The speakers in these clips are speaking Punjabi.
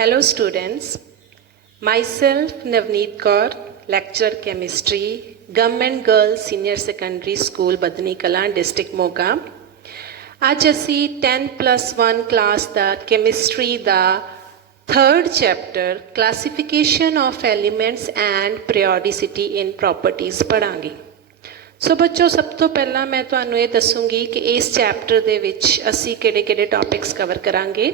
Hello students, myself Navneet Kaur, lecturer chemistry, Government Girls Senior Secondary School Badni Kalan District Moga। ਅੱਜ ਅਸੀਂ 10+1 class the chemistry the third chapter classification of elements and periodicity in properties ਪੜਾਂਗੇ। ਸੋ ਬੱਚੋ ਸਭ ਤੋਂ ਪਹਿਲਾਂ ਮੈਂ ਤੁਹਾਨੂੰ ਇਹ ਦੱਸੂਗੀ ਕਿ ਇਸ ਚੈਪਟਰ ਦੇ ਵਿੱਚ ਅਸੀਂ ਕਿਹੜੇ-ਕਿਹੜੇ ਟੌਪਿਕਸ ਕਵਰ ਕਰਾਂਗੇ।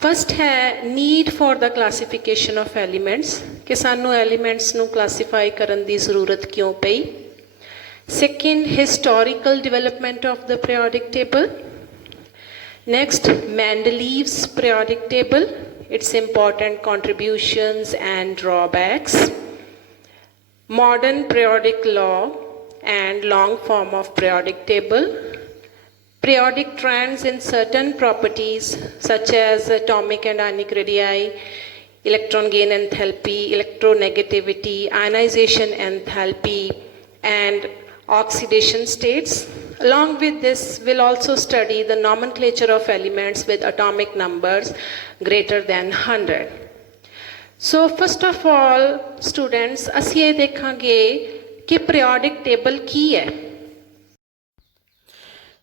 ਫਸਟ ਹੈ need for the classification of elements ਕਿ ਸਾਨੂੰ ਐਲੀਮੈਂਟਸ ਨੂੰ ਕਲਾਸੀਫਾਈ ਕਰਨ ਦੀ ਜ਼ਰੂਰਤ ਕਿਉਂ ਪਈ। Second, historical development of the periodic table. Next, Mendeleev's periodic table, its important contributions and drawbacks. Modern periodic law and long form of periodic table. Periodic trends in certain properties such as atomic and ionic radii, electron gain enthalpy, electronegativity, ionization enthalpy, and oxidation states. Along with this, we'll also study the nomenclature of elements with atomic numbers greater than 100. So first of all, students, ਅਸੀਂ ਇਹ ਦੇਖਾਂਗੇ ਕਿ periodic table ਕੀ ਹੈ।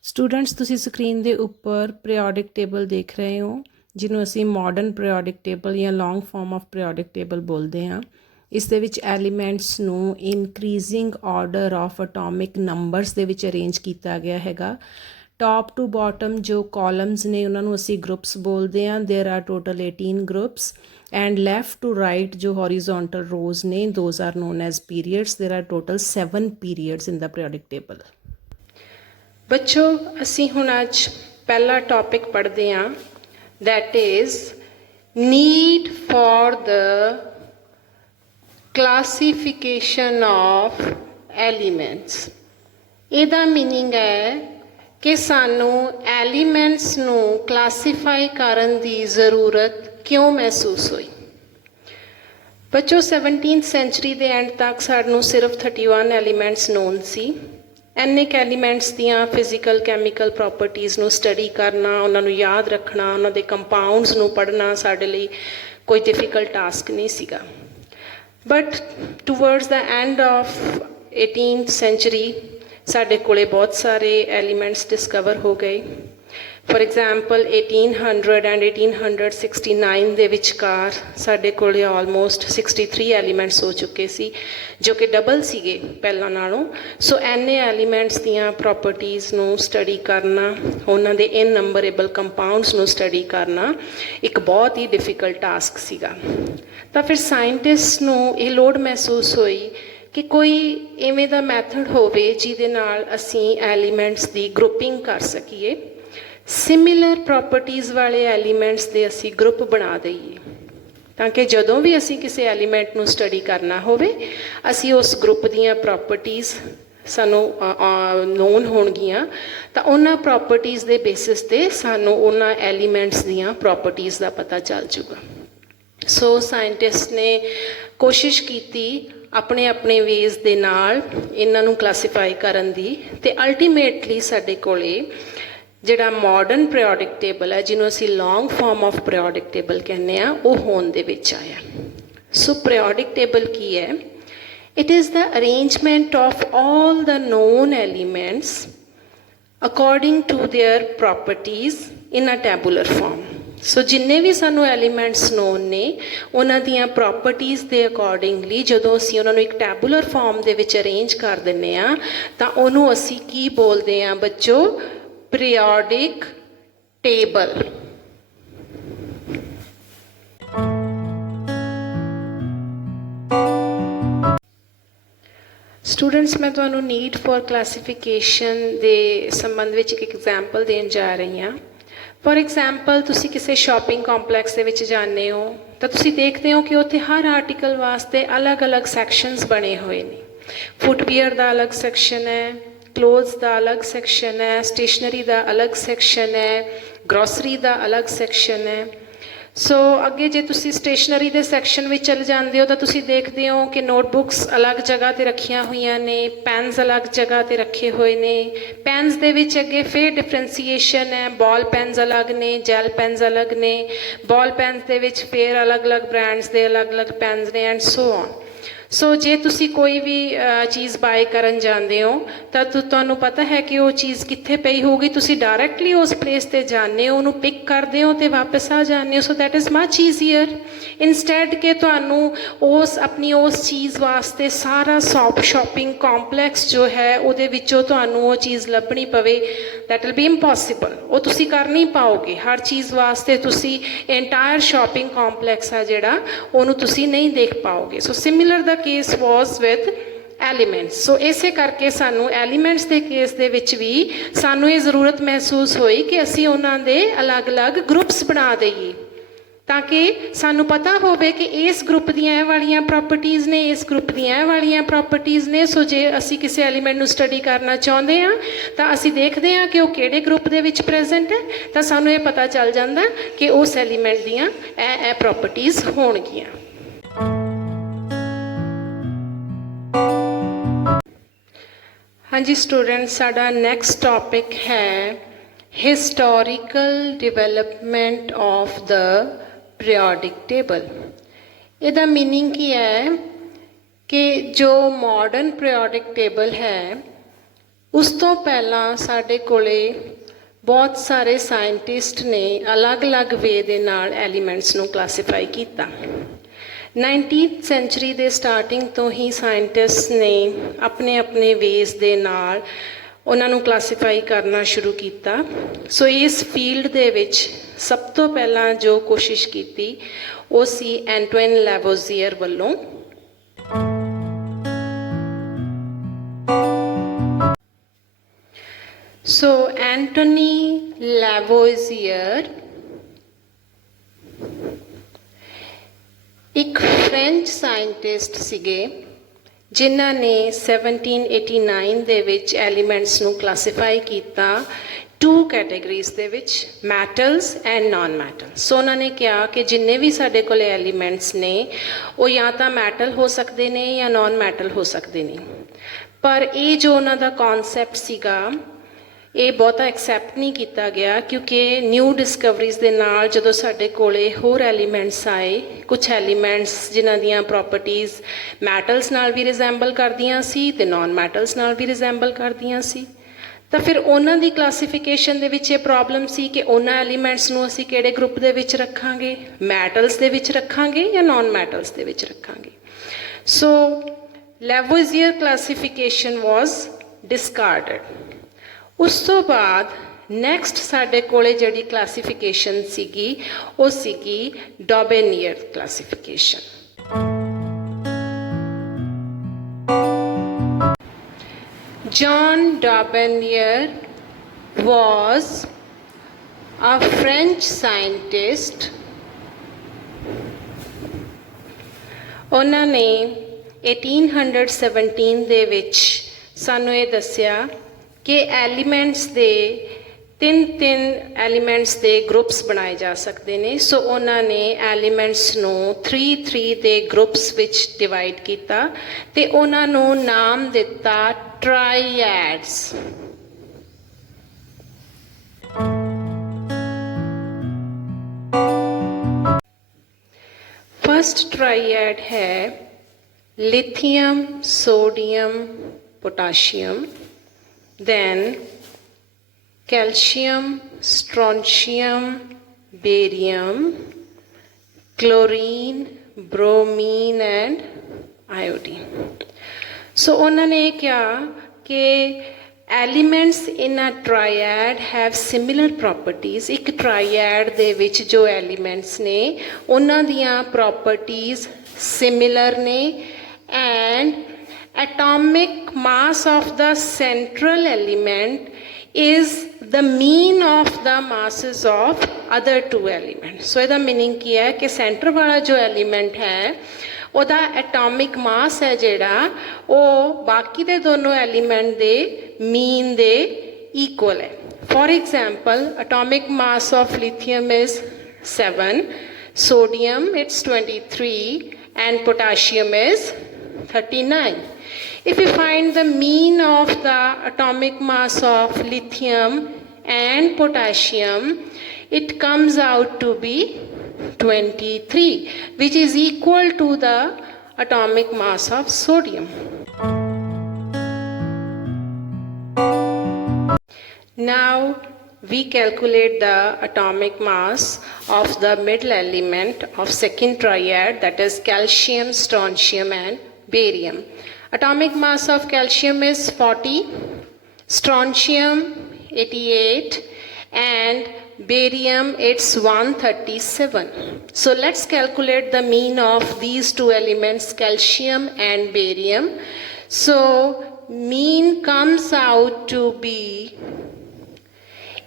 ਸਟੂਡੈਂਟਸ ਤੁਸੀਂ ਸਕਰੀਨ ਦੇ ਉੱਪਰ ਪੀਰੀਓਡਿਕ ਟੇਬਲ ਦੇਖ ਰਹੇ ਹੋ ਜਿਹਨੂੰ ਅਸੀਂ ਮਾਡਰਨ ਪੀਰੀਓਡਿਕ ਟੇਬਲ ਜਾਂ long form of periodic table ਬੋਲਦੇ ਹਾਂ। ਇਸ ਦੇ ਵਿੱਚ ਐਲੀਮੈਂਟਸ ਨੂੰ increasing order of atomic numbers ਦੇ ਵਿੱਚ ਅਰੇਂਜ ਕੀਤਾ ਗਿਆ ਹੈਗਾ। ਟੌਪ ਟੂ ਬਾਟਮ ਜੋ ਕਾਲਮਸ ਨੇ ਉਹਨਾਂ ਨੂੰ ਅਸੀਂ ਗਰੁੱਪਸ ਬੋਲਦੇ ਹਾਂ। There are total 18 groups and left to right ਜੋ ਹੌਰੀਜ਼ੋਂਟਲ ਰੋਜ਼ ਨੇ those are known as periods. There are total 7 periods in the periodic table. ਬੱਚੋ ਅਸੀਂ ਹੁਣ ਅੱਜ ਪਹਿਲਾ ਟੌਪਿਕ ਪੜ੍ਹਦੇ ਹਾਂ that is need for the classification of elements. ਇਹਦਾ ਮੀਨਿੰਗ ਹੈ ਕਿ ਸਾਨੂੰ ਐਲੀਮੈਂਟਸ ਨੂੰ ਕਲਾਸੀਫਾਈ ਕਰਨ ਦੀ ਜ਼ਰੂਰਤ ਕਿਉਂ ਮਹਿਸੂਸ ਹੋਈ। ਬੱਚੋ 17th ਸੈਂਚੁਰੀ ਦੇ ਐਂਡ ਤੱਕ ਸਾਨੂੰ ਸਿਰਫ 31 ਐਲੀਮੈਂਟਸ ਨੋਨ ਸੀ। ਇੰਨੇ ਐਲੀਮੈਂਟਸ ਦੀਆਂ ਫਿਜ਼ੀਕਲ ਕੈਮੀਕਲ ਪ੍ਰੋਪਰਟੀਜ਼ ਨੂੰ ਸਟੱਡੀ ਕਰਨਾ, ਉਹਨਾਂ ਨੂੰ ਯਾਦ ਰੱਖਣਾ, ਉਹਨਾਂ ਦੇ ਕੰਪਾਊਂਡਸ ਨੂੰ ਪੜ੍ਹਨਾ ਸਾਡੇ ਲਈ ਕੋਈ ਡਿਫਿਕਲਟ ਟਾਸਕ ਨਹੀਂ ਸੀਗਾ। But towards the end of 18th century ਸਾਡੇ ਕੋਲੇ ਬਹੁਤ ਸਾਰੇ ਐਲੀਮੈਂਟਸ ਡਿਸਕਵਰ ਹੋ ਗਏ। ਫੋਰ ਐਗਜ਼ਾਮਪਲ 1800 ਐਂਡ 1869 ਦੇ ਵਿਚਕਾਰ ਸਾਡੇ ਕੋਲੇ ਆਲਮੋਸਟ 63 ਐਲੀਮੈਂਟਸ ਹੋ ਚੁੱਕੇ ਸੀ ਜੋ ਕਿ ਡਬਲ ਸੀਗੇ ਪਹਿਲਾਂ ਨਾਲੋਂ। ਸੋ ਐਨੇ ਐਲੀਮੈਂਟਸ ਦੀਆਂ ਪ੍ਰੋਪਰਟੀਜ਼ ਨੂੰ ਸਟੱਡੀ ਕਰਨਾ, ਉਹਨਾਂ ਦੇ ਇਨਨੰਬਰੇਬਲ ਕੰਪਾਊਂਡਸ ਨੂੰ ਸਟੱਡੀ ਕਰਨਾ ਇੱਕ ਬਹੁਤ ਹੀ ਡਿਫਿਕਲਟ ਟਾਸਕ ਸੀਗਾ। ਤਾਂ ਫਿਰ ਸਾਇੰਟਿਸਟ ਨੂੰ ਇਹ ਲੋੜ ਮਹਿਸੂਸ ਹੋਈ ਕਿ ਕੋਈ ਇਵੇਂ ਦਾ ਮੈਥਡ ਹੋਵੇ ਜਿਹਦੇ ਨਾਲ ਅਸੀਂ ਐਲੀਮੈਂਟਸ ਦੀ ਗਰੁੱਪਿੰਗ ਕਰ ਸਕੀਏ। ਸਿਮਿਲਰ ਪ੍ਰੋਪਰਟੀਜ਼ ਵਾਲੇ ਐਲੀਮੈਂਟਸ ਦੇ ਅਸੀਂ ਗਰੁੱਪ ਬਣਾ ਦਈਏ ਤਾਂ ਕਿ ਜਦੋਂ ਵੀ ਅਸੀਂ ਕਿਸੇ ਐਲੀਮੈਂਟ ਨੂੰ ਸਟੱਡੀ ਕਰਨਾ ਹੋਵੇ ਅਸੀਂ ਉਸ ਗਰੁੱਪ ਦੀਆਂ ਪ੍ਰੋਪਰਟੀਜ਼ ਸਾਨੂੰ ਨੋਨ ਹੋਣਗੀਆਂ ਤਾਂ ਉਹਨਾਂ ਪ੍ਰੋਪਰਟੀਜ਼ ਦੇ ਬੇਸਿਸ 'ਤੇ ਸਾਨੂੰ ਉਹਨਾਂ ਐਲੀਮੈਂਟਸ ਦੀਆਂ ਪ੍ਰੋਪਰਟੀਜ਼ ਦਾ ਪਤਾ ਚੱਲ ਜੂਗਾ। ਸੋ ਸਾਇੰਟਿਸਟ ਨੇ ਕੋਸ਼ਿਸ਼ ਕੀਤੀ ਆਪਣੇ ਆਪਣੇ ਵੇਜ਼ ਦੇ ਨਾਲ ਇਹਨਾਂ ਨੂੰ ਕਲਾਸੀਫਾਈ ਕਰਨ ਦੀ ਅਤੇ ਅਲਟੀਮੇਟਲੀ ਸਾਡੇ ਕੋਲੇ ਜਿਹੜਾ ਮਾਡਰਨ ਪੀਰੀਓਡਿਕ ਟੇਬਲ ਹੈ ਜਿਹਨੂੰ ਅਸੀਂ ਲੌਂਗ ਫਾਰਮ ਆਫ ਪੀਰੀਓਡਿਕ ਟੇਬਲ ਕਹਿੰਦੇ ਹਾਂ ਉਹ ਹੋਣ ਦੇ ਵਿੱਚ ਆਇਆ। ਸੋ ਪੀਰੀਓਡਿਕ ਟੇਬਲ ਕੀ ਹੈ? It is the arrangement of all the known elements according to their properties in a tabular form. So ਜਿੰਨੇ ਵੀ ਸਾਨੂੰ ਐਲੀਮੈਂਟਸ ਨੋਨ ਨੇ ਉਹਨਾਂ ਦੀਆਂ ਪ੍ਰੋਪਰਟੀਜ਼ ਦੇ ਅਕੋਰਡਿੰਗਲੀ ਜਦੋਂ ਅਸੀਂ ਉਹਨਾਂ ਨੂੰ ਇੱਕ ਟੈਬੂਲਰ ਫਾਰਮ ਦੇ ਵਿੱਚ ਅਰੇਂਜ ਕਰ ਦਿੰਦੇ ਹਾਂ ਤਾਂ ਉਹਨੂੰ ਅਸੀਂ ਕੀ ਬੋਲਦੇ ਹਾਂ ਬੱਚੋ? Periodic table. ਸਟੂਡੈਂਟਸ ਮੈਂ ਤੁਹਾਨੂੰ ਨੀਡ ਫॉर ਕਲਾਸੀਫਿਕੇਸ਼ਨ ਦੇ ਸੰਬੰਧ ਵਿੱਚ ਇੱਕ ਐਗਜ਼ਾਮਪਲ ਦੇਣ ਜਾ ਰਹੀ ਹਾਂ। ਫੋਰ ਐਗਜ਼ਾਮਪਲ ਤੁਸੀਂ ਕਿਸੇ ਸ਼ਾਪਿੰਗ ਕੰਪਲੈਕਸ ਦੇ ਵਿੱਚ ਜਾਂਦੇ ਹੋ ਤਾਂ ਤੁਸੀਂ ਦੇਖਦੇ ਹੋ ਕਿ ਉੱਥੇ ਹਰ ਆਰਟੀਕਲ ਵਾਸਤੇ ਅਲੱਗ-ਅਲੱਗ ਸੈਕਸ਼ਨਸ ਬਣੇ ਹੋਏ ਨੇ। ਫੁੱਟਵੀਅਰ ਦਾ ਅਲੱਗ ਸੈਕਸ਼ਨ ਹੈ, ਕਲੋਥਸ ਦਾ ਅਲੱਗ ਸੈਕਸ਼ਨ ਹੈ, ਸਟੇਸ਼ਨਰੀ ਦਾ ਅਲੱਗ ਸੈਕਸ਼ਨ ਹੈ, ਗਰੋਸਰੀ ਦਾ ਅਲੱਗ ਸੈਕਸ਼ਨ ਹੈ। ਸੋ ਅੱਗੇ ਜੇ ਤੁਸੀਂ ਸਟੇਸ਼ਨਰੀ ਦੇ ਸੈਕਸ਼ਨ ਵਿੱਚ ਚਲੇ ਜਾਂਦੇ ਹੋ ਤਾਂ ਤੁਸੀਂ ਦੇਖਦੇ ਹੋ ਕਿ ਨੋਟਬੁੱਕਸ ਅਲੱਗ ਜਗ੍ਹਾ 'ਤੇ ਰੱਖੀਆਂ ਹੋਈਆਂ ਨੇ, ਪੈਨਸ ਅਲੱਗ ਜਗ੍ਹਾ 'ਤੇ ਰੱਖੇ ਹੋਏ ਨੇ। ਪੈਨਸ ਦੇ ਵਿੱਚ ਅੱਗੇ ਫਿਰ ਡਿਫਰੈਂਸੀਏਸ਼ਨ ਹੈ, ਬਾਲ ਪੈਨਸ ਅਲੱਗ ਨੇ, ਜੈਲ ਪੈਨਸ ਅਲੱਗ ਨੇ। ਬਾਲ ਪੈਨਸ ਦੇ ਵਿੱਚ ਫਿਰ ਅਲੱਗ-ਅਲੱਗ ਬ੍ਰਾਂਡਸ ਦੇ ਅਲੱਗ-ਅਲੱਗ ਪੈਨਸ ਨੇ ਐਂਡ ਸੋ ਔਨ। ਸੋ ਜੇ ਤੁਸੀਂ ਕੋਈ ਵੀ ਚੀਜ਼ ਬਾਏ ਕਰਨ ਜਾਂਦੇ ਹੋ ਤਾਂ ਤੁਹਾਨੂੰ ਪਤਾ ਹੈ ਕਿ ਉਹ ਚੀਜ਼ ਕਿੱਥੇ ਪਈ ਹੋਊਗੀ, ਤੁਸੀਂ ਡਾਇਰੈਕਟਲੀ ਉਸ ਪਲੇਸ 'ਤੇ ਜਾਂਦੇ ਹੋ, ਉਹਨੂੰ ਪਿਕ ਕਰਦੇ ਹੋ ਅਤੇ ਵਾਪਸ ਆ ਜਾਂਦੇ ਹੋ। So that is much easier instead ਕਿ ਤੁਹਾਨੂੰ ਆਪਣੀ ਉਸ ਚੀਜ਼ ਵਾਸਤੇ ਸਾਰਾ ਸ਼ਾਪਿੰਗ ਕੰਪਲੈਕਸ ਜੋ ਹੈ ਉਹਦੇ ਵਿੱਚੋਂ ਤੁਹਾਨੂੰ ਉਹ ਚੀਜ਼ ਲੱਭਣੀ ਪਵੇ। That will be impossible. ਉਹ ਤੁਸੀਂ ਕਰ ਨਹੀਂ ਪਾਓਗੇ। ਹਰ ਚੀਜ਼ ਵਾਸਤੇ ਤੁਸੀਂ ਇੰਟਾਇਰ ਸ਼ਾਪਿੰਗ ਕੰਪਲੈਕਸ ਆ ਜਿਹੜਾ ਉਹਨੂੰ ਤੁਸੀਂ ਨਹੀਂ ਦੇਖ ਪਾਓਗੇ। ਸੋ ਸਿਮਿਲਰ ਦਾ case was with elements. So ਇਸੇ ਕਰਕੇ ਸਾਨੂੰ ਐਲੀਮੈਂਟਸ ਦੇ ਕੇਸ ਦੇ ਵਿੱਚ ਵੀ ਸਾਨੂੰ ਇਹ ਜ਼ਰੂਰਤ ਮਹਿਸੂਸ ਹੋਈ ਕਿ ਅਸੀਂ ਉਹਨਾਂ ਦੇ ਅਲੱਗ-ਅਲੱਗ ਗਰੁੱਪਸ ਬਣਾ ਦਈਏ ਤਾਂ ਕਿ ਸਾਨੂੰ ਪਤਾ ਹੋਵੇ ਕਿ ਇਸ ਗਰੁੱਪ ਦੀਆਂ ਇਹ ਵਾਲੀਆਂ ਪ੍ਰੋਪਰਟੀਜ਼ ਨੇ, ਇਸ ਗਰੁੱਪ ਦੀਆਂ ਇਹ ਵਾਲੀਆਂ ਪ੍ਰੋਪਰਟੀਜ਼ ਨੇ। ਸੋ ਜੇ ਅਸੀਂ ਕਿਸੇ ਐਲੀਮੈਂਟ ਨੂੰ ਸਟੱਡੀ ਕਰਨਾ ਚਾਹੁੰਦੇ ਹਾਂ ਤਾਂ ਅਸੀਂ ਦੇਖਦੇ ਹਾਂ ਕਿ ਉਹ ਕਿਹੜੇ ਗਰੁੱਪ ਦੇ ਵਿੱਚ ਪ੍ਰੈਜ਼ੈਂਟ ਹੈ ਤਾਂ ਸਾਨੂੰ ਇਹ ਪਤਾ ਚੱਲ ਜਾਂਦਾ ਕਿ ਉਸ ਐਲੀਮੈਂਟ ਦੀਆਂ ਇਹ ਪ੍ਰੋਪਰਟੀਜ਼ ਹੋਣਗੀਆਂ। ਹਾਂਜੀ ਸਟੂਡੈਂਟਸ, ਸਾਡਾ ਨੈਕਸਟ ਟੌਪਿਕ ਹੈ historical development of the periodic table. ਇਹਦਾ ਮੀਨਿੰਗ ਕੀ ਹੈ ਕਿ ਜੋ ਮਾਡਰਨ ਪੀਰੀਓਡਿਕ ਟੇਬਲ ਹੈ ਉਸ ਤੋਂ ਪਹਿਲਾਂ ਸਾਡੇ ਕੋਲੇ ਬਹੁਤ ਸਾਰੇ ਸਾਇੰਟਿਸਟ ਨੇ ਅਲੱਗ-ਅਲੱਗ ਵੇ ਦੇ ਨਾਲ ਐਲੀਮੈਂਟਸ ਨੂੰ ਕਲਾਸੀਫਾਈ ਕੀਤਾ। 19th ਸੈਂਚੁਰੀ ਦੇ ਸਟਾਰਟਿੰਗ ਤੋਂ ਹੀ ਸਾਇੰਟਿਸਟ ਨੇ ਆਪਣੇ ਵੇਜ਼ ਦੇ ਨਾਲ ਉਹਨਾਂ ਨੂੰ ਕਲਾਸੀਫਾਈ ਕਰਨਾ ਸ਼ੁਰੂ ਕੀਤਾ। ਸੋ ਇਸ ਫੀਲਡ ਦੇ ਵਿੱਚ ਸਭ ਤੋਂ ਪਹਿਲਾਂ ਜੋ ਕੋਸ਼ਿਸ਼ ਕੀਤੀ ਉਹ ਸੀ ਐਂਟੋਇਨ ਲੈਵੋਜ਼ੀਅਰ ਵੱਲੋਂ। ਸੋ ਐਂਟੋਨੀ ਲੈਵੋਜ਼ੀਅਰ ਇੱਕ ਫ੍ਰੈਂਚ ਸਾਇੰਟਿਸਟ ਸੀਗੇ ਜਿਨ੍ਹਾਂ ਨੇ 1789 ਦੇ ਵਿੱਚ ਐਲੀਮੈਂਟਸ ਨੂੰ ਕਲਾਸੀਫਾਈ ਕੀਤਾ 2 ਕੈਟੇਗਰੀਜ਼ ਦੇ ਵਿੱਚ, ਮੈਟਲਸ ਐਂਡ ਨਾਨ ਮੈਟਲ। ਸੋ ਉਹਨਾਂ ਨੇ ਕਿਹਾ ਕਿ ਜਿੰਨੇ ਵੀ ਸਾਡੇ ਕੋਲ ਐਲੀਮੈਂਟਸ ਨੇ ਉਹ ਜਾਂ ਤਾਂ ਮੈਟਲ ਹੋ ਸਕਦੇ ਨੇ ਜਾਂ ਨਾਨ ਮੈਟਲ ਹੋ ਸਕਦੇ ਨੇ। ਪਰ ਇਹ ਜੋ ਉਹਨਾਂ ਦਾ ਕੌਨਸੈਪਟ ਸੀਗਾ ਇਹ ਬਹੁਤਾ ਐਕਸੈਪਟ ਨਹੀਂ ਕੀਤਾ ਗਿਆ ਕਿਉਂਕਿ ਨਿਊ ਡਿਸਕਵਰੀਜ਼ ਦੇ ਨਾਲ ਜਦੋਂ ਸਾਡੇ ਕੋਲੇ ਹੋਰ ਐਲੀਮੈਂਟਸ ਆਏ, ਕੁਛ ਐਲੀਮੈਂਟਸ ਜਿਨ੍ਹਾਂ ਦੀਆਂ ਪ੍ਰੋਪਰਟੀਜ਼ ਮੈਟਲਸ ਨਾਲ ਵੀ ਰਿਜ਼ੈਂਬਲ ਕਰਦੀਆਂ ਸੀ ਅਤੇ ਨਾਨ ਮੈਟਲਸ ਨਾਲ ਵੀ ਰਿਜ਼ੈਂਬਲ ਕਰਦੀਆਂ ਸੀ, ਤਾਂ ਫਿਰ ਉਹਨਾਂ ਦੀ ਕਲਾਸੀਫਿਕੇਸ਼ਨ ਦੇ ਵਿੱਚ ਇਹ ਪ੍ਰੋਬਲਮ ਸੀ ਕਿ ਉਹਨਾਂ ਐਲੀਮੈਂਟਸ ਨੂੰ ਅਸੀਂ ਕਿਹੜੇ ਗਰੁੱਪ ਦੇ ਵਿੱਚ ਰੱਖਾਂਗੇ, ਮੈਟਲਸ ਦੇ ਵਿੱਚ ਰੱਖਾਂਗੇ ਜਾਂ ਨਾਨ ਮੈਟਲਸ ਦੇ ਵਿੱਚ ਰੱਖਾਂਗੇ। ਸੋ ਲੈਵੋਜ਼ੀਅਰ ਕਲਾਸੀਫਿਕੇਸ਼ਨ ਵਾਜ਼ ਡਿਸਕਾਰਡਡ। ਉਸ ਤੋਂ ਬਾਅਦ ਨੈਕਸਟ ਸਾਡੇ ਕੋਲੇ ਜਿਹੜੀ ਕਲਾਸੀਫਿਕੇਸ਼ਨ ਸੀਗੀ ਉਹ ਸੀਗੀ ਡੌਬੇਨੀਅਰ classification. John Daubenier was a French scientist। ਉਹਨਾਂ ਨੇ 1817 ਦੇ ਵਿੱਚ ਸਾਨੂੰ ਇਹ ਦੱਸਿਆ ਕਿ ਐਲੀਮੈਂਟਸ ਦੇ ਤਿੰਨ ਐਲੀਮੈਂਟਸ ਦੇ ਗਰੁੱਪਸ ਬਣਾਏ ਜਾ ਸਕਦੇ ਨੇ। ਸੋ ਉਹਨਾਂ ਨੇ ਐਲੀਮੈਂਟਸ ਨੂੰ 3 ਦੇ ਗਰੁੱਪਸ ਵਿੱਚ ਡਿਵਾਈਡ ਕੀਤਾ ਅਤੇ ਉਹਨਾਂ ਨੂੰ ਨਾਮ ਦਿੱਤਾ ਟਰਾਈਐਡਸ। ਫਸਟ ਟਰਾਈਐਡ ਹੈ lithium, sodium, potassium, then calcium, strontium, barium, chlorine, bromine and iodine। So ਉਹਨਾਂ ਨੇ ਕਿਹਾ ਕਿ elements in a triad have similar properties। ਇੱਕ triad ਦੇ ਵਿੱਚ ਜੋ elements ਨੇ ਉਹਨਾਂ ਦੀਆਂ properties similar ਨੇ and atomic mass of the central element is the mean of the masses of other 2 elements। So ਇਹਦਾ meaning ਕੀ ਹੈ ਕਿ center ਵਾਲਾ ਜੋ element ਹੈ ਉਹਦਾ atomic mass ਹੈ ਜਿਹੜਾ ਉਹ ਬਾਕੀ ਦੇ ਦੋਨੋਂ element ਦੇ mean ਦੇ equal ਹੈ। For example, atomic mass of lithium is 7, sodium it's 23, and potassium is 39. If we find the mean of the atomic mass of lithium and potassium, it comes out to be 23, which is equal to the atomic mass of sodium. Now we calculate the atomic mass of the middle element of second triad, that is calcium, strontium and barium. Atomic mass of calcium is 40, strontium 88 and barium it's 137. So let's calculate the mean of these two elements, calcium and barium. So mean comes out to be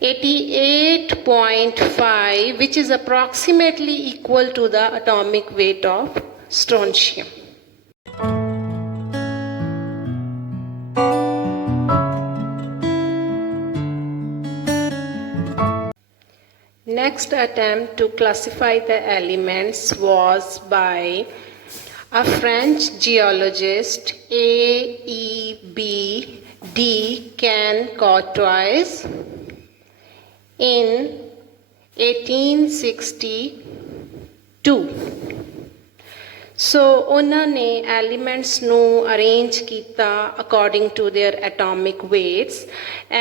88.5, which is approximately equal to the atomic weight of strontium. Next attempt to classify the elements was by a French geologist A.E.B. de Cancotois in 1862. So ਉਹਨਾਂ ਨੇ elements ਨੂੰ arrange ਕੀਤਾ according to their atomic weights,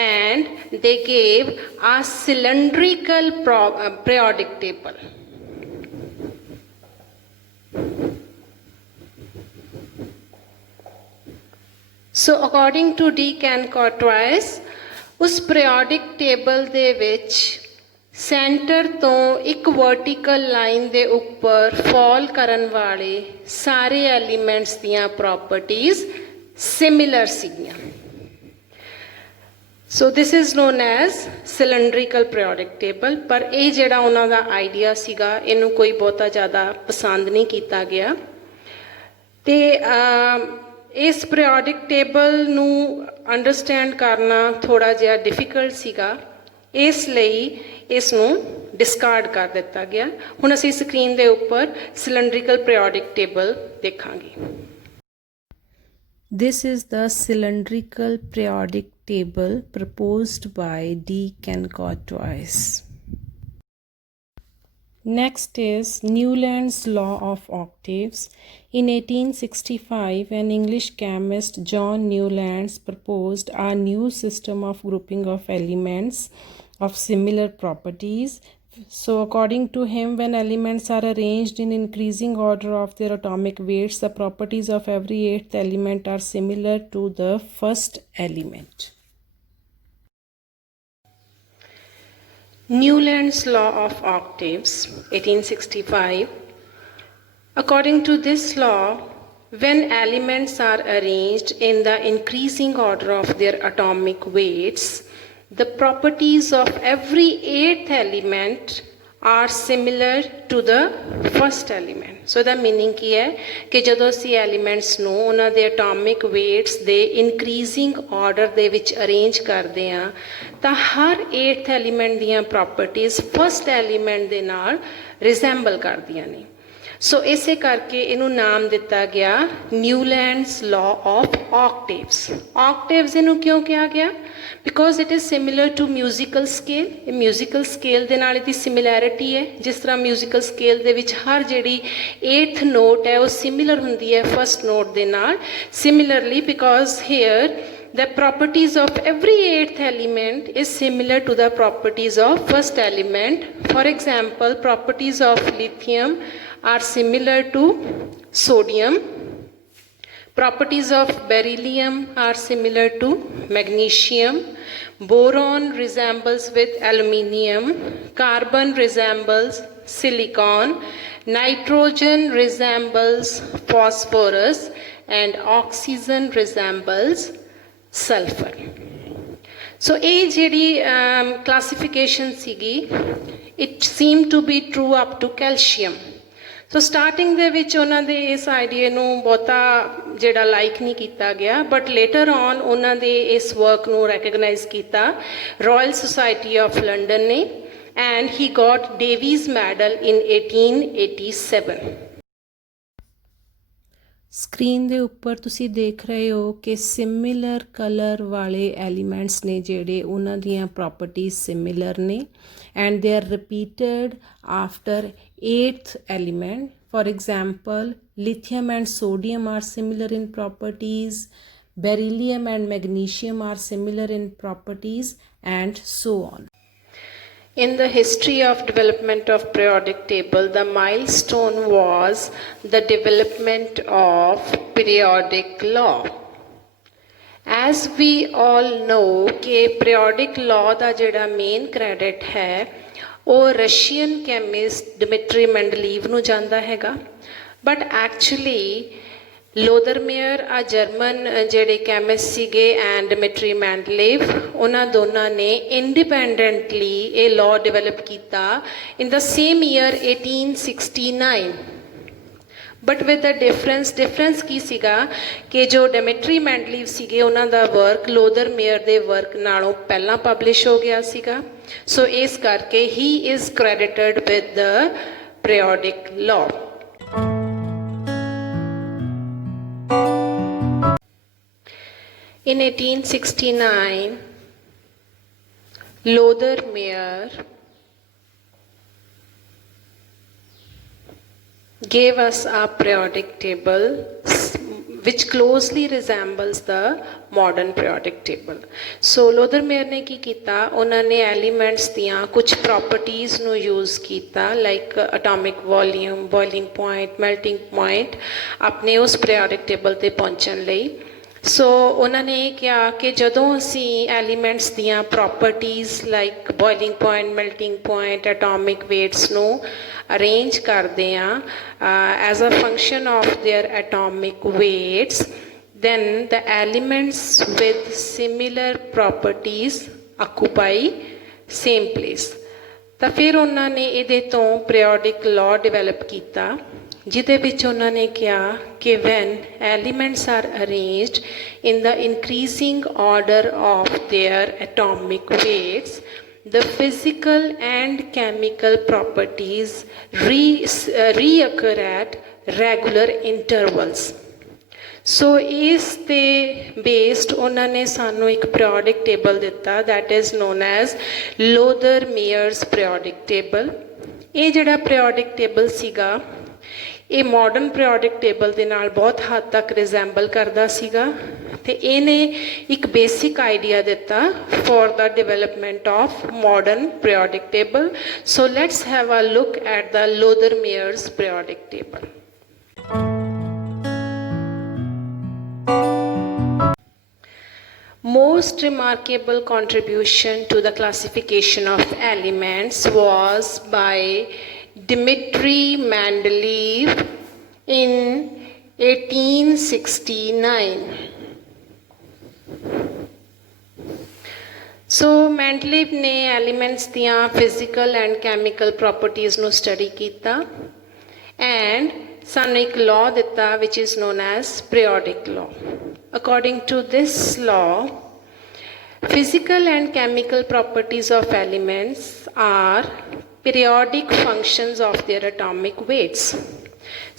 and they gave a cylindrical periodic table. So according to de Cancotois, उस periodic table ਦੇ ਵਿੱਚ ਸੈਂਟਰ ਤੋਂ ਇੱਕ ਵਰਟੀਕਲ ਲਾਈਨ ਦੇ ਉੱਪਰ ਫਾਲ ਕਰਨ ਵਾਲੇ ਸਾਰੇ ਐਲੀਮੈਂਟਸ ਦੀਆਂ ਪ੍ਰੋਪਰਟੀਜ਼ ਸਿਮਿਲਰ ਸੀਗੀਆਂ. So this is known as cylindrical periodic table. ਪਰ ਇਹ ਜਿਹੜਾ ਉਹਨਾਂ ਦਾ ਆਈਡੀਆ ਸੀਗਾ ਇਹਨੂੰ ਕੋਈ ਬਹੁਤਾ ਜ਼ਿਆਦਾ ਪਸੰਦ ਨਹੀਂ ਕੀਤਾ ਗਿਆ, ਅਤੇ ਇਸ ਪੀਰੀਓਡਿਕ ਟੇਬਲ ਨੂੰ ਅੰਡਰਸਟੈਂਡ ਕਰਨਾ ਥੋੜ੍ਹਾ ਜਿਹਾ ਡਿਫਿਕਲਟ ਸੀਗਾ, ਇਸ ਲਈ ਇਸ ਨੂੰ ਡਿਸਕਾਰਡ ਕਰ ਦਿੱਤਾ ਗਿਆ. ਹੁਣ ਅਸੀਂ ਸਕਰੀਨ ਦੇ ਉੱਪਰ ਸਿਲੰਡਰੀਕਲ ਪੀਰੀਓਡਿਕ ਟੇਬਲ ਦੇਖਾਂਗੇ. This is the cylindrical periodic table proposed by de Cancotois. Next is Newland's law of octaves. In 1865, an English chemist, John Newland, proposed a new system of grouping of elements of similar properties. So according to him, when elements are arranged in increasing order of their atomic weights, the properties of every eighth element are similar to the first element. Newland's law of octaves, 1865. According to this law, when elements are arranged in the increasing order of their atomic weights, the properties of every eighth element are similar to the first element. So the meaning ਕੀ ਹੈ ਕਿ ਜਦੋਂ ਅਸੀਂ ਐਲੀਮੈਂਟਸ ਨੂੰ ਉਹਨਾਂ ਦੇ ਅਟੋਮਿਕ ਵੇਟਸ ਦੇ ਇਨਕਰੀਜ਼ਿੰਗ ਆਰਡਰ ਦੇ ਵਿੱਚ ਅਰੇਂਜ ਕਰਦੇ ਹਾਂ ਤਾਂ ਹਰ ਏਟਥ ਐਲੀਮੈਂਟ ਦੀਆਂ ਪ੍ਰੋਪਰਟੀਜ਼ ਫਸਟ ਐਲੀਮੈਂਟ ਦੇ ਨਾਲ ਰਿਜ਼ੈਂਬਲ ਕਰਦੀਆਂ ਨੇ. ਸੋ ਇਸੇ ਕਰਕੇ ਇਹਨੂੰ ਨਾਮ ਦਿੱਤਾ ਗਿਆ ਨਿਊਲੈਂਡਸ ਲਾਅ ਆਫ ਆਕਟੇਵਸ. ਆਕਟੇਵਸ ਇਹਨੂੰ ਕਿਉਂ ਕਿਹਾ ਗਿਆ? Because it is similar to musical scale. ਇਹ ਮਿਊਜ਼ੀਕਲ ਸਕੇਲ ਦੇ ਨਾਲ ਇਹਦੀ ਸਿਮਿਲੈਰਿਟੀ ਹੈ. ਜਿਸ ਤਰ੍ਹਾਂ ਮਿਊਜ਼ੀਕਲ ਸਕੇਲ ਦੇ ਵਿੱਚ ਹਰ ਜਿਹੜੀ 8th ਨੋਟ ਹੈ ਉਹ ਸਿਮਿਲਰ ਹੁੰਦੀ ਹੈ ਫਸਟ ਨੋਟ ਦੇ ਨਾਲ. Similarly because here the properties of every eighth element is similar to the properties of first element. For example, properties of lithium are similar to sodium. Properties of beryllium are similar to magnesium. Boron resembles with aluminium. Carbon resembles silicon. Nitrogen resembles phosphorus. And oxygen resembles sulfur. So ਇਹ ਜਿਹੜੀ classification ਸੀਗੀ, it seemed to be true up to calcium. So starting ਦੇ ਵਿੱਚ ਉਹਨਾਂ ਦੇ ਇਸ ਆਈਡੀਏ ਨੂੰ ਬਹੁਤਾ ਜਿਹੜਾ ਲਾਈਕ ਨਹੀਂ ਕੀਤਾ ਗਿਆ, ਬਟ ਲੇਟਰ ਔਨ ਉਹਨਾਂ ਦੇ ਇਸ ਵਰਕ ਨੂੰ ਰੈਕਗਨਾਈਜ਼ ਕੀਤਾ ਰਾਇਲ ਸੁਸਾਇਟੀ ਆਫ ਲੰਡਨ ਨੇ, and he got Davies Medal in 1887. Screen ਦੇ ਉੱਪਰ ਤੁਸੀਂ ਦੇਖ ਰਹੇ ਹੋ ਕਿ ਸਿਮਿਲਰ ਕਲਰ ਵਾਲੇ ਐਲੀਮੈਂਟਸ ਨੇ ਜਿਹੜੇ ਉਹਨਾਂ ਦੀਆਂ ਪ੍ਰੋਪਰਟੀਜ਼ ਸਿਮਿਲਰ ਨੇ and they are repeated after 8th element. For example, lithium and sodium are similar in properties, beryllium and magnesium are similar in properties, and so on. In the history of development of periodic table, the milestone was the development of periodic law. As we all know कि periodic law ਦਾ ਜਿਹੜਾ main credit है ਉਹ ਰਸ਼ੀਅਨ ਕੈਮਿਸਟ ਡਿਮਿਟਰੀ ਮੈਂਡਲੀਵ ਨੂੰ ਜਾਂਦਾ ਹੈਗਾ, ਬਟ ਐਕਚੁਅਲੀ ਲੋਦਰਮੇਅਰ ਆ ਜਰਮਨ ਜਿਹੜੇ ਕੈਮਿਸਟ ਸੀਗੇ ਐਂਡ ਡਿਮਿਟਰੀ ਮੈਂਡਲੀਵ, ਉਹਨਾਂ ਦੋਨਾਂ ਨੇ ਇੰਡੀਪੈਂਡੈਂਟਲੀ ਇਹ ਲਾਅ ਡਿਵੈਲਪ ਕੀਤਾ in the same year 1869. But with the difference की सीगा कि जो डेमेट्री मैंडलीव सीगे उन्हां दा वर्क लोदरमेयर दे वर्क नालों पहला पब्लिश हो गया सीगा. सो इस करके he is credited with the periodic law. In 1869, Lodermeyer gave us a periodic table which closely resembles the modern periodic table. So Lodermeyer ने की कीता, उन्होंने elements दियां कुछ properties नु use कीता like atomic volume, boiling point, melting point अपने उस periodic table ते पहुंचन लई. सो उन्होंने कहा कि जदों असी एलीमेंट्स दियां properties like boiling point, melting point, atomic weights नू अरेंज करते हैं as a function of their atomic weights, then the elements with similar properties occupy same place. ਤਾਂ ਫਿਰ ਉਹਨਾਂ ਨੇ ਇਹਦੇ ਤੋਂ periodic law develop ਕੀਤਾ ਜਿਹਦੇ ਵਿੱਚ ਉਹਨਾਂ ਨੇ ਕਿਹਾ ਕਿ when elements are arranged in the increasing order of their atomic weights, the physical and chemical properties reoccur at regular intervals. So ਇਸ ਤੇ based ਉਹਨਾਂ ਨੇ ਸਾਨੂੰ ਇੱਕ periodic table ਦਿੱਤਾ that is known as Loder-Meyer's periodic table. ਇਹ ਜਿਹੜਾ periodic table ਸੀਗਾ ਇਹ ਮਾਡਰਨ ਪੀਰੀਓਡਿਕ ਟੇਬਲ ਦੇ ਨਾਲ ਬਹੁਤ ਹੱਦ ਤੱਕ ਰਿਜ਼ੈਂਬਲ ਕਰਦਾ ਸੀਗਾ ਤੇ ਇਹਨੇ ਇੱਕ ਬੇਸਿਕ ਆਈਡੀਆ ਦਿੱਤਾ for the development of modern periodic table. So let's have a look at the Lothar Meyer's periodic table. Most remarkable contribution to the classification of elements was by Dmitry Mendeleev in 1869. So Mendeleev ने elements दियां physical and chemical properties ਨੂੰ study ਕੀਤਾ and ਸਾਨੂੰ ਇੱਕ law ਦਿੱਤਾ which is known as periodic law. According to this law, physical and chemical properties of elements are periodic functions of their atomic weights.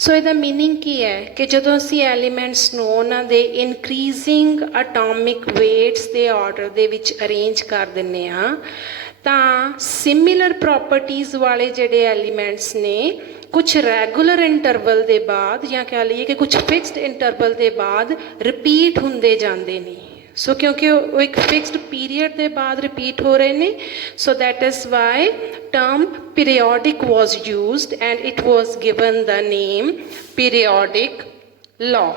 So ਇਹਦਾ meaning ਕੀ ਹੈ ਕਿ ਜਦੋਂ ਅਸੀਂ elements ਨੂੰ ਉਹਨਾਂ ਦੇ increasing atomic weights ਦੇ order ਦੇ ਵਿੱਚ arrange ਕਰ ਦਿੰਦੇ ਹਾਂ ਤਾਂ similar properties ਵਾਲੇ ਜਿਹੜੇ elements ਨੇ कुछ रेगुलर इंटरवल के बाद या कह लीए कि कुछ फिक्सड इंटरवल के बाद रिपीट होंदे जांदे ने. सो क्योंकि वो एक फिक्सड पीरियड के बाद रिपीट हो रहे हैं, so that is why term periodic was used and it was given the name periodic law.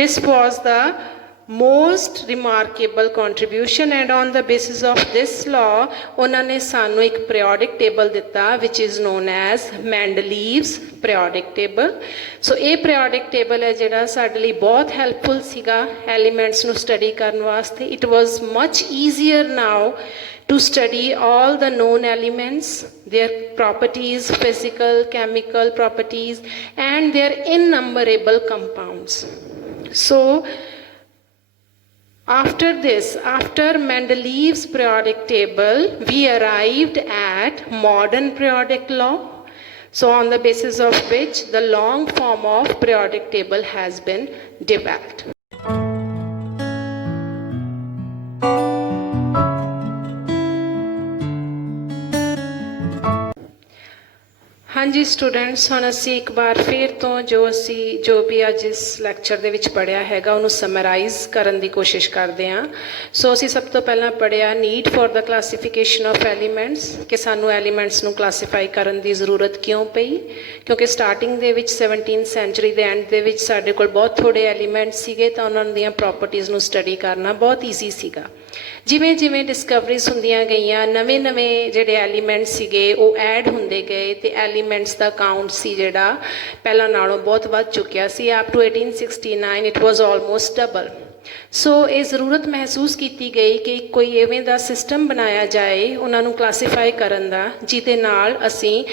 This was the most remarkable contribution and on the basis of this law उन्होंने सानू एक periodic table दिता which is known as Mendeleev's periodic table. So ये periodic table है जिहड़ा साडे लई बहुत helpful सीगा elements नू study करन वास्ते. It was much easier now to study all the known elements, their properties, physical, chemical properties and their innumerable compounds. So After this, after Mendeleev's periodic table, we arrived at modern periodic law. So on the basis of which the long form of periodic table has been developed. ਹਾਂਜੀ ਸਟੂਡੈਂਟਸ, ਹੁਣ ਅਸੀਂ ਇੱਕ ਵਾਰ ਫਿਰ ਤੋਂ ਜੋ ਵੀ ਅੱਜ ਇਸ ਲੈਕਚਰ ਦੇ ਵਿੱਚ ਪੜ੍ਹਿਆ ਹੈਗਾ ਉਹਨੂੰ ਸਮਰਾਈਜ਼ ਕਰਨ ਦੀ ਕੋਸ਼ਿਸ਼ ਕਰਦੇ ਹਾਂ। ਸੋ ਅਸੀਂ ਸਭ ਤੋਂ ਪਹਿਲਾਂ ਪੜ੍ਹਿਆ need for the classification of elements, ਕਿ ਸਾਨੂੰ ਐਲੀਮੈਂਟਸ ਨੂੰ ਕਲਾਸੀਫਾਈ ਕਰਨ ਦੀ ਜ਼ਰੂਰਤ ਕਿਉਂ ਪਈ, ਕਿਉਂਕਿ ਸਟਾਰਟਿੰਗ ਦੇ ਵਿੱਚ 17th ਸੈਂਚੁਰੀ ਦੇ ਐਂਡ ਦੇ ਵਿੱਚ ਸਾਡੇ ਕੋਲ ਬਹੁਤ ਥੋੜ੍ਹੇ ਐਲੀਮੈਂਟਸ ਸੀਗੇ, ਤਾਂ ਉਹਨਾਂ ਦੀਆਂ ਪ੍ਰੋਪਰਟੀਜ਼ ਨੂੰ ਸਟੱਡੀ ਕਰਨਾ ਬਹੁਤ ਈਜ਼ੀ ਸੀਗਾ। ਜਿਵੇਂ ਜਿਵੇਂ ਡਿਸਕਵਰੀਜ਼ ਹੁੰਦੀਆਂ ਗਈਆਂ, ਨਵੇਂ ਨਵੇਂ ਜਿਹੜੇ ਐਲੀਮੈਂਟਸ ਸੀਗੇ ਉਹ ਐਡ ਹੁੰਦੇ ਗਏ, ਅਤੇ ਐਲੀਮੈਂਟਸ ਦਾ ਕਾਊਂਟ ਸੀ ਜਿਹੜਾ ਪਹਿਲਾਂ ਨਾਲੋਂ ਬਹੁਤ ਵੱਧ ਚੁੱਕਿਆ ਸੀ। Up to 1869 it was almost double. So ਇਹ ਜ਼ਰੂਰਤ ਮਹਿਸੂਸ ਕੀਤੀ ਗਈ ਕਿ ਕੋਈ ਇਵੇਂ ਦਾ ਸਿਸਟਮ ਬਣਾਇਆ ਜਾਏ ਉਹਨਾਂ ਨੂੰ ਕਲਾਸੀਫਾਈ ਕਰਨ ਦਾ, ਜਿਹਦੇ ਨਾਲ ਅਸੀਂ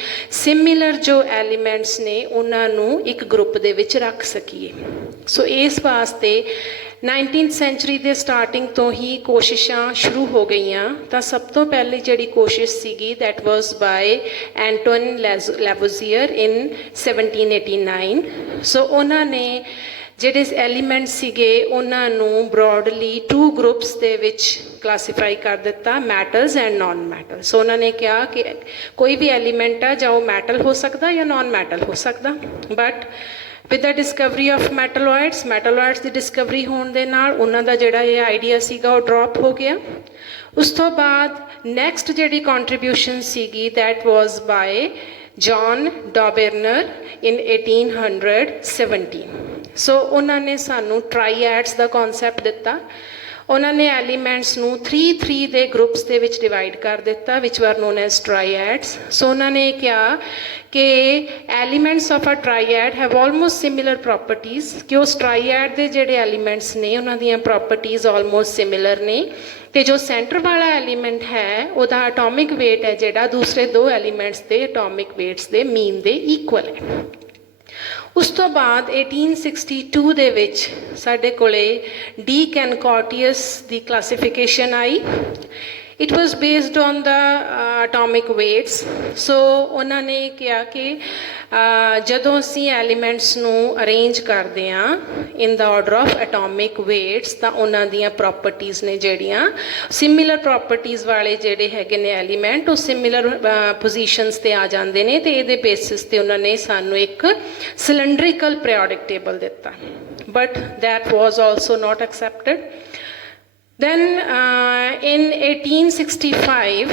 ਸਿਮਿਲਰ ਜੋ ਐਲੀਮੈਂਟਸ ਨੇ ਉਹਨਾਂ ਨੂੰ ਇੱਕ ਗਰੁੱਪ ਦੇ ਵਿੱਚ ਰੱਖ ਸਕੀਏ। ਸੋ ਇਸ ਵਾਸਤੇ 19th ਸੈਂਚੁਰੀ ਦੇ ਸਟਾਰਟਿੰਗ ਤੋਂ ਹੀ ਕੋਸ਼ਿਸ਼ਾਂ ਸ਼ੁਰੂ ਹੋ ਗਈਆਂ। ਤਾਂ ਸਭ ਤੋਂ ਪਹਿਲੀ ਜਿਹੜੀ ਕੋਸ਼ਿਸ਼ ਸੀਗੀ ਦੈਟ ਵਾਜ਼ ਬਾਏ ਐਂਟੋਨ ਲੈਵੋਜ਼ੀਅਰ ਇਨ 1789। ਸੋ ਉਹਨਾਂ ਨੇ ਜਿਹੜੇ ਐਲੀਮੈਂਟ ਸੀਗੇ ਉਹਨਾਂ ਨੂੰ ਬਰੋਡਲੀ 2 ਗਰੁੱਪਸ ਦੇ ਵਿੱਚ ਕਲਾਸੀਫਾਈ ਕਰ ਦਿੱਤਾ, ਮੈਟਲਸ ਐਂਡ ਨਾਨ ਮੈਟਲ। ਸੋ ਉਹਨਾਂ ਨੇ ਕਿਹਾ ਕਿ ਕੋਈ ਵੀ ਐਲੀਮੈਂਟ ਆ ਜਾਂ ਉਹ ਮੈਟਲ ਹੋ ਸਕਦਾ ਜਾਂ ਨਾਨ ਮੈਟਲ ਹੋ ਸਕਦਾ, but with the discovery of metalloids ਦੀ ਡਿਸਕਵਰੀ ਹੋਣ ਦੇ ਨਾਲ ਉਹਨਾਂ ਦਾ ਜਿਹੜਾ ਇਹ ਆਈਡੀਆ ਸੀਗਾ ਉਹ ਡਰੋਪ ਹੋ ਗਿਆ। ਉਸ ਤੋਂ ਬਾਅਦ ਨੈਕਸਟ ਜਿਹੜੀ ਕੰਟਰੀਬਿਊਸ਼ਨ ਸੀਗੀ ਦੈਟ ਵਾਜ਼ ਬਾਏ ਜੌਨ ਡੌਬਰਨਰ ਇਨ 1817। ਸੋ ਉਹਨਾਂ ਨੇ ਸਾਨੂੰ ਟਰਾਈਐਡਸ ਦਾ ਕੌਨਸੈਪਟ ਦਿੱਤਾ। ਉਹਨਾਂ ਨੇ ਐਲੀਮੈਂਟਸ ਨੂੰ 3 ਦੇ ਗਰੁੱਪਸ ਦੇ ਵਿੱਚ ਡਿਵਾਈਡ ਕਰ ਦਿੱਤਾ, which are known as triads. So ਉਹਨਾਂ ਨੇ ਕਿਹਾ ਕਿ elements of a triad have almost similar properties, ਕਿ ਉਸ ਟਰਾਈਐਡ ਦੇ ਜਿਹੜੇ ਐਲੀਮੈਂਟਸ ਨੇ ਉਹਨਾਂ ਦੀਆਂ ਪ੍ਰੋਪਰਟੀਜ਼ ਆਲਮੋਸਟ ਸਿਮਿਲਰ ਨੇ, ਅਤੇ ਜੋ ਸੈਂਟਰ ਵਾਲਾ ਐਲੀਮੈਂਟ ਹੈ ਉਹਦਾ ਐਟੋਮਿਕ ਵੇਟ ਹੈ ਜਿਹੜਾ ਦੂਸਰੇ 2 ਐਲੀਮੈਂਟਸ ਦੇ ਐਟੋਮਿਕ ਵੇਟਸ ਦੇ ਮੀਨ ਦੇ ਇਕੁਅਲ ਹੈ। ਉਸ ਤੋਂ ਬਾਅਦ 1862 ਦੇ ਵਿੱਚ ਸਾਡੇ ਕੋਲੇ ਡੀ ਕੈਨਕੋਰਟੀਅਸ ਦੀ ਕਲਾਸੀਫਿਕੇਸ਼ਨ ਆਈ। It was based on the atomic weights. So ਉਹਨਾਂ ਨੇ ਕਿਹਾ ਕਿ ਜਦੋਂ ਅਸੀਂ ਐਲੀਮੈਂਟਸ ਨੂੰ ਅਰੇਂਜ ਕਰਦੇ ਹਾਂ ਇਨ ਦਾ ਆਰਡਰ ਆਫ ਐਟੋਮਿਕ ਵੇਟਸ, ਤਾਂ ਉਹਨਾਂ ਦੀਆਂ ਪ੍ਰੋਪਰਟੀਜ਼ ਨੇ ਜਿਹੜੀਆਂ ਸਿਮਿਲਰ ਪ੍ਰੋਪਰਟੀਜ਼ ਵਾਲੇ ਜਿਹੜੇ ਹੈਗੇ ਨੇ ਐਲੀਮੈਂਟ ਉਹ ਸਿਮਿਲਰ ਪੋਜੀਸ਼ਨਸ 'ਤੇ ਆ ਜਾਂਦੇ ਨੇ, ਅਤੇ ਇਹਦੇ ਬੇਸਿਸ 'ਤੇ ਉਹਨਾਂ ਨੇ ਸਾਨੂੰ ਇੱਕ ਸਿਲੰਡਰੀਕਲ ਪੀਰੀਓਡਿਕ ਟੇਬਲ ਦਿੱਤਾ, but that was also not accepted. Then in 1865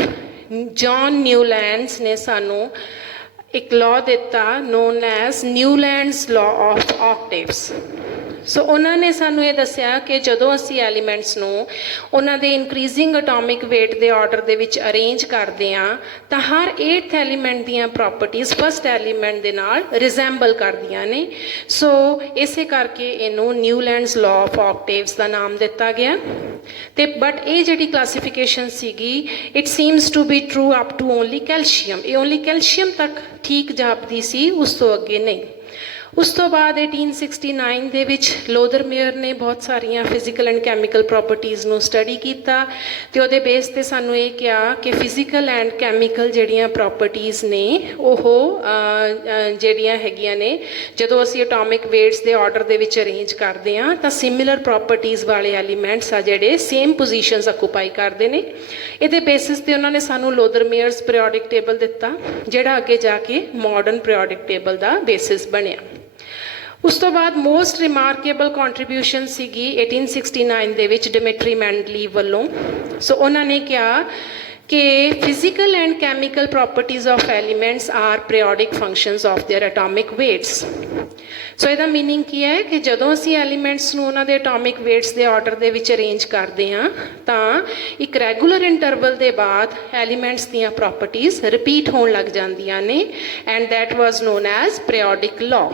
John Newlands ਨੇ ਸਾਨੂੰ ਇੱਕ ਲਾਅ ਦਿੱਤਾ known as Newlands law of octaves. So ਉਹਨਾਂ ਨੇ ਸਾਨੂੰ ਇਹ ਦੱਸਿਆ ਕਿ ਜਦੋਂ ਅਸੀਂ ਐਲੀਮੈਂਟਸ ਨੂੰ ਉਹਨਾਂ ਦੇ ਇਨਕਰੀਜ਼ਿੰਗ ਐਟੋਮਿਕ ਵੇਟ ਦੇ ਆਰਡਰ ਦੇ ਵਿੱਚ ਅਰੇਂਜ ਕਰਦੇ ਹਾਂ ਤਾਂ ਹਰ 8th ਐਲੀਮੈਂਟ ਦੀਆਂ ਪ੍ਰੋਪਰਟੀਜ਼ ਫਸਟ ਐਲੀਮੈਂਟ ਦੇ ਨਾਲ ਰਿਜ਼ੈਂਬਲ ਕਰਦੀਆਂ ਨੇ। ਸੋ ਇਸੇ ਕਰਕੇ ਇਹਨੂੰ ਨਿਊਲੈਂਡਸ ਲਾਅ ਆਫ ਆਕਟੇਵਸ ਦਾ ਨਾਮ ਦਿੱਤਾ ਗਿਆ। ਅਤੇ ਬਟ ਇਹ ਜਿਹੜੀ ਕਲਾਸੀਫਿਕੇਸ਼ਨ ਸੀਗੀ it seems to be true up to only calcium. ਇਹ ਓਨਲੀ ਕੈਲਸ਼ੀਅਮ ਤੱਕ ਠੀਕ ਜਾਪਦੀ ਸੀ, ਉਸ ਤੋਂ ਅੱਗੇ ਨਹੀਂ। ਉਸ ਤੋਂ ਬਾਅਦ 1869 ਦੇ ਵਿੱਚ ਲੋਦਰਮੇਅਰ ਨੇ ਬਹੁਤ ਸਾਰੀਆਂ ਫਿਜ਼ੀਕਲ ਐਂਡ ਕੈਮੀਕਲ ਪ੍ਰੋਪਰਟੀਜ਼ ਨੂੰ ਸਟੱਡੀ ਕੀਤਾ, ਅਤੇ ਉਹਦੇ ਬੇਸ 'ਤੇ ਸਾਨੂੰ ਇਹ ਕਿਹਾ ਕਿ ਫਿਜ਼ੀਕਲ ਐਂਡ ਕੈਮੀਕਲ ਜਿਹੜੀਆਂ ਪ੍ਰੋਪਰਟੀਜ਼ ਨੇ ਉਹ ਜਿਹੜੀਆਂ ਹੈਗੀਆਂ ਨੇ ਜਦੋਂ ਅਸੀਂ ਐਟੋਮਿਕ ਵੇਟਸ ਦੇ ਆਰਡਰ ਦੇ ਵਿੱਚ ਅਰੇਂਜ ਕਰਦੇ ਹਾਂ ਤਾਂ ਸਿਮਿਲਰ ਪ੍ਰੋਪਰਟੀਜ਼ ਵਾਲੇ ਐਲੀਮੈਂਟਸ ਆ ਜਿਹੜੇ ਸੇਮ ਪੋਜੀਸ਼ਨਸ ਆਕੂਪਾਈ ਕਰਦੇ ਨੇ। ਇਹਦੇ ਬੇਸਿਸ 'ਤੇ ਉਹਨਾਂ ਨੇ ਸਾਨੂੰ ਲੋਦਰਮੇਅਰਸ ਪੀਰੀਓਡਿਕ ਟੇਬਲ ਦਿੱਤਾ, ਜਿਹੜਾ ਅੱਗੇ ਜਾ ਕੇ ਮਾਡਰਨ ਪੀਰੀਓਡਿਕ ਟੇਬਲ ਦਾ ਬੇਸਿਸ ਬਣਿਆ। ਉਸ ਤੋਂ ਬਾਅਦ ਮੋਸਟ ਰਿਮਾਰਕੇਬਲ ਕੰਟਰੀਬਿਊਸ਼ਨ ਸੀਗੀ 1869 ਦੇ ਵਿੱਚ ਡਿਮਿਟਰੀ ਮੈਂਡਲੀਵ ਵੱਲੋਂ। ਸੋ ਉਹਨਾਂ ਨੇ ਕਿਹਾ ਕਿ physical and chemical properties of elements are periodic functions of their atomic weights. So ਇਹਦਾ ਮੀਨਿੰਗ ਕੀ ਹੈ ਕਿ ਜਦੋਂ ਅਸੀਂ ਐਲੀਮੈਂਟਸ ਨੂੰ ਉਹਨਾਂ ਦੇ ਐਟੋਮਿਕ ਵੇਟਸ ਦੇ ਆਰਡਰ ਦੇ ਵਿੱਚ ਅਰੇਂਜ ਕਰਦੇ ਹਾਂ ਤਾਂ ਇੱਕ ਰੈਗੂਲਰ ਇੰਟਰਵਲ ਦੇ ਬਾਅਦ ਐਲੀਮੈਂਟਸ ਦੀਆਂ ਪ੍ਰੋਪਰਟੀਜ਼ ਰਿਪੀਟ ਹੋਣ ਲੱਗ ਜਾਂਦੀਆਂ ਨੇ, and that was non as periodic law.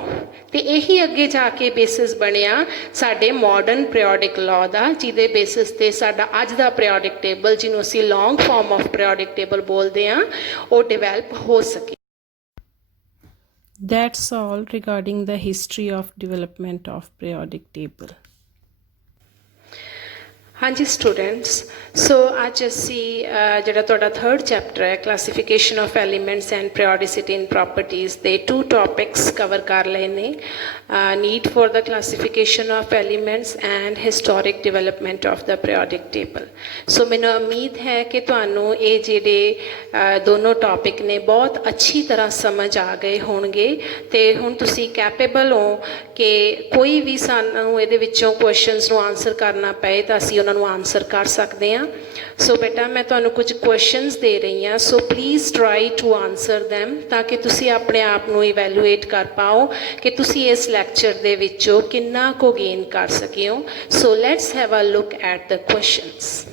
ਅਤੇ ਇਹੀ ਅੱਗੇ ਜਾ ਕੇ ਬੇਸਿਸ ਬਣਿਆ ਸਾਡੇ ਮਾਡਰਨ ਪੀਰੀਓਡਿਕ ਲਾਅ ਦਾ, ਜਿਹਦੇ ਬੇਸਿਸ 'ਤੇ ਸਾਡਾ ਅੱਜ ਦਾ ਪੀਰੀਓਡਿਕ ਟੇਬਲ, ਜਿਹਨੂੰ ਅਸੀਂ ਲੌਂਗ ਫਾਰਮ ਆਫ ਪੀਰੀਓਡਿਕ ਟੇਬਲ ਬੋਲਦੇ ਹਾਂ, ਉਹ ਡਿਵੈਲਪ ਹੋ ਸਕੇ। That's all regarding the history of development of periodic table. ਹਾਂਜੀ ਸਟੂਡੈਂਟਸ, ਸੋ ਅੱਜ ਅਸੀਂ ਜਿਹੜਾ ਤੁਹਾਡਾ ਥਰਡ ਚੈਪਟਰ ਹੈ classification of elements and periodicity in properties ਦੇ 2 ਟੌਪਿਕਸ ਕਵਰ ਕਰ ਲਏ ਨੇ। Need for the classification of elements and historic development of the periodic table. So ਮੈਨੂੰ ਉਮੀਦ ਹੈ ਕਿ ਤੁਹਾਨੂੰ ਇਹ ਜਿਹੜੇ ਦੋਨੋਂ ਟੌਪਿਕ ਨੇ ਬਹੁਤ ਅੱਛੀ ਤਰ੍ਹਾਂ ਸਮਝ ਆ ਗਏ ਹੋਣਗੇ ਅਤੇ ਹੁਣ ਤੁਸੀਂ ਕੈਪੇਬਲ ਹੋ ਕਿ ਕੋਈ ਵੀ ਸਾਨੂੰ ਇਹਦੇ ਵਿੱਚੋਂ ਕੁਐਸਚਨਸ ਨੂੰ ਆਨਸਰ ਕਰਨਾ ਪਏ ਤਾਂ ਅਸੀਂ ਉਹਨਾਂ ਨੂੰ ਆਨਸਰ ਕਰ ਸਕਦੇ ਹਾਂ। ਸੋ ਬੇਟਾ ਮੈਂ ਤੁਹਾਨੂੰ ਕੁਝ ਕੁਐਸਚਨਸ ਦੇ ਰਹੀ ਹਾਂ, so please try to answer them ਤਾਂ ਕਿ ਤੁਸੀਂ ਆਪਣੇ ਆਪ ਨੂੰ ਇਵੈਲੂਏਟ ਕਰ ਪਾਓ ਕਿ ਤੁਸੀਂ ਇਸ ਲੈਕਚਰ ਦੇ ਵਿੱਚੋਂ ਕਿੰਨਾ ਕੁ ਗੇਨ ਕਰ ਸਕੇ ਹੋ। So let's have a look at the questions.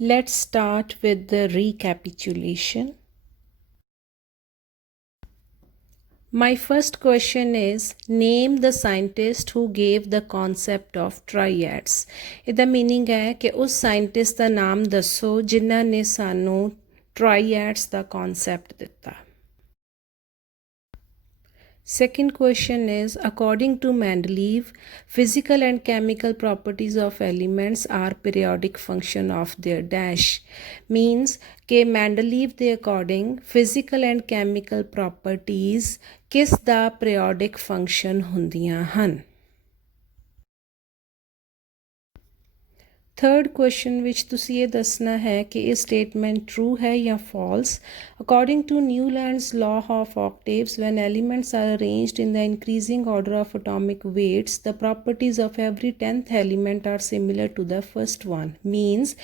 Let's start with the recapitulation. My first question is, name the scientist who gave the concept of triads. ਇਹਦਾ meaning ਹੈ ਕਿ ਉਸ ਸਾਇੰਟਿਸਟ ਦਾ ਨਾਮ ਦੱਸੋ ਜਿਨ੍ਹਾਂ ਨੇ ਸਾਨੂੰ triads ਦਾ concept ਦਿੱਤਾ। Second question is, according to Mendeleev, physical and chemical properties of elements are periodic function of their dash. Means कि Mendeleev ਦੇ according physical and chemical properties ਕਿਸ ਦਾ periodic function ਹੁੰਦੀਆਂ ਹਨ। ਥਰਡ ਕੁਐਸਚਨ ਵਿੱਚ ਤੁਸੀਂ ਇਹ ਦੱਸਣਾ ਹੈ ਕਿ ਇਹ ਸਟੇਟਮੈਂਟ ਟਰੂ ਹੈ ਜਾਂ false. According to Newlands law of octaves, when elements are arranged in the increasing order of atomic weights, the properties of every 10th element are similar to the first one. Means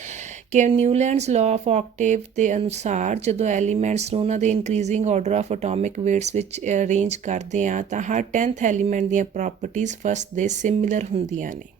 ਕਿ ਨਿਊਲੈਂਡਸ ਲਾਅ ਆਫ ਆਕਟੇਵ ਦੇ ਅਨੁਸਾਰ ਜਦੋਂ ਐਲੀਮੈਂਟਸ ਨੂੰ ਉਹਨਾਂ ਦੇ increasing order of atomic weights ਵਿੱਚ ਅਰੇਂਜ ਕਰਦੇ ਹਾਂ ਤਾਂ ਹਰ 10th ਐਲੀਮੈਂਟ ਦੀਆਂ ਪ੍ਰੋਪਰਟੀਜ਼ ਫਸਟ ਦੇ ਸਿਮਿਲਰ ਹੁੰਦੀਆਂ ਨੇ।